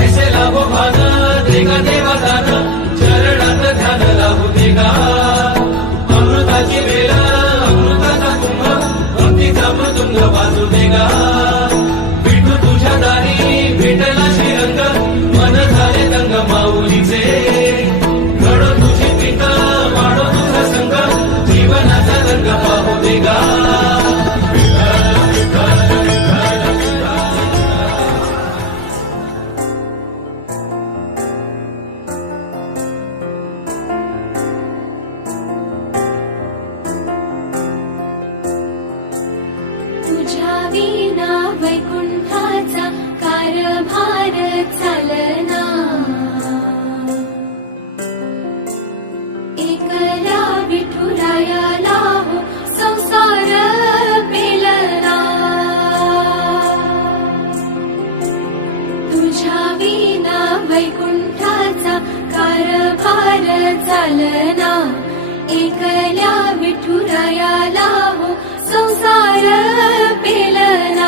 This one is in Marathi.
ऐसे लाभो भान देगा देवा दान चरणात ध्यान लागू देगा अमृताची वेळ अमृताचा कुंभ भक्तीचा मृदुंग वाजू देगा विठू तुझ्या दारी भेटला श्रीरंग मन झाले दंग माऊलीचे घडो तुझी पिता वाढो तुझा संग जीवनाचा रंग पाहू देगा तुझ्या विना वैकुंठाचा कारभार चालना एकला विठुरायाला हो संसार पेलना तुझ्या विना वैकुंठाचा कारभार चालना एकल्या विठुरायाला हो संसार पेलना